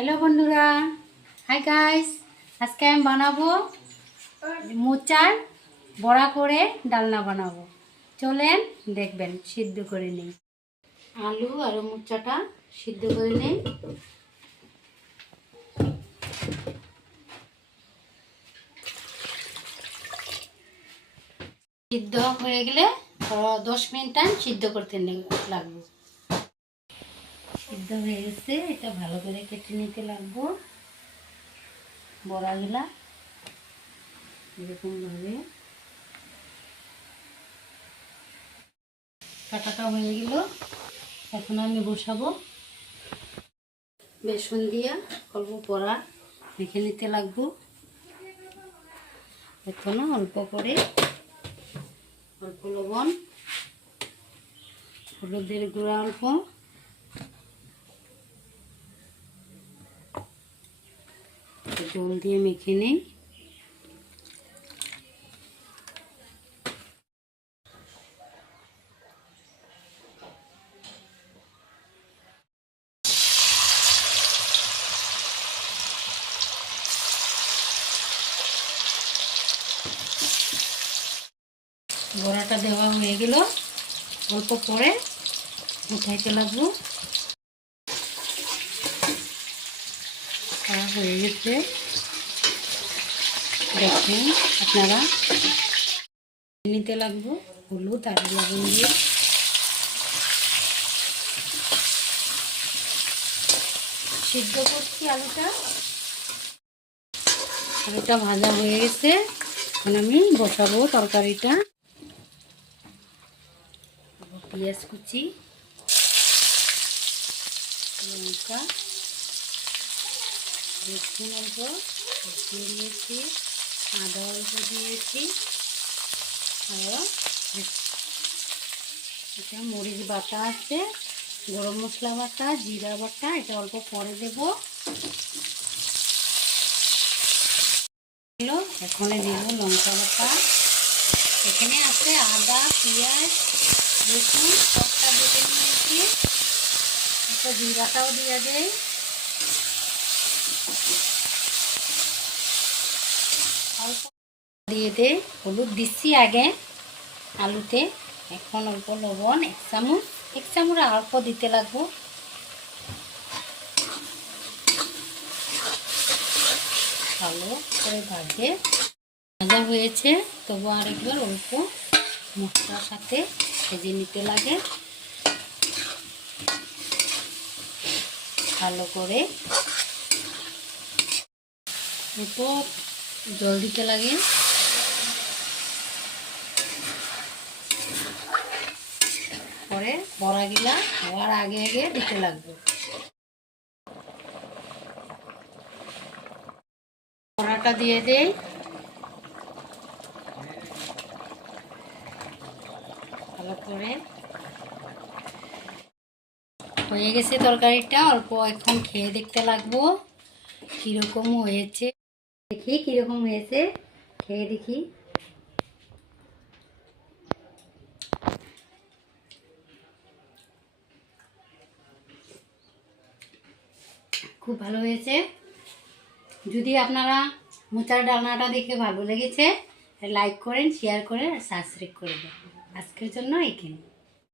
Hello বন্ধুরা, hi guys. আজকে আমি বানাবো মোচার বড়া করে ডালনা বানাবো। চলেন দেখবেন। সিদ্ধ করে নিই, আলু আর মোচাটা সিদ্ধ করে নিই। সিদ্ধ হয়ে গেলে 10 মিনিট টাইম সিদ্ধ করতে লাগবে। সিদ্ধ হয়ে গেছে, এটা ভালো করে কেটে নিতে লাগবো। বড়াগুলা এরকম ভাবে কাটাটা হয়ে গেল। এখন আমি বসাবো। বেসন দিয়ে অল্প বড়া মেখে নিতে লাগবো। এখন অল্প করে অল্প লবণ, হলুদের গুঁড়া অল্প, জল দিয়ে মেখে নিই। বড়াটা দেওয়া হয়ে গেল, অল্প পরে উঠাইতে লাগবো। হয়ে গেছে, দেখেন আপনারা। নিতে লাগবো হলুদ আর লবণ দিয়ে। সিদ্ধ করছি আলুটা ভাজা হয়ে গেছে। এখন আমি বসাবো তরকারিটা। পেঁয়াজ কুচি, লঙ্কা, রসুন অল্প দিয়ে দিয়েছি, আদা অল্প দিয়েছি, আর এটা মরিচ বাটা আছে, গরম মশলা বাটা, জিরা বাটা, এটা অল্প পরে দেব। এখানে দেব লঙ্কা বাটা। এখানে আছে আদা, পেঁয়াজ, রসুন সবটা বেটে নিয়েছি। একটা জিরাটাও দিয়ে দেয়। অল্প দিয়ে দে হলুদ দিচ্ছি আগে আলুতে। এখন অল্প লবণ, এক চামচ অল্প দিতে লাগবো। ভালো করে ভাজা হয়েছে, তবু আরেকবার অল্প মশলার সাথে ভেজে নিতে লাগে। ভালো করে অল্প জল দিতে লাগে। পরে বড়াগুলা হওয়ার আগে দিতে লাগবে। বড়াটা দিয়ে দেই। ভালো করে হয়ে গেছে তরকারিটা। অল্প এখন খেয়ে দেখতে লাগবো কিরকম হয়েছে। দেখি কিরকম হয়েছে, খেয়ে দেখি। খুব ভালো হয়েছে। যদি আপনারা মোচার ডালনাটা দেখে ভালো লেগেছে, লাইক করেন, শেয়ার করেন আর সাবস্ক্রাইব করে দেন। আজকের জন্য এখানে।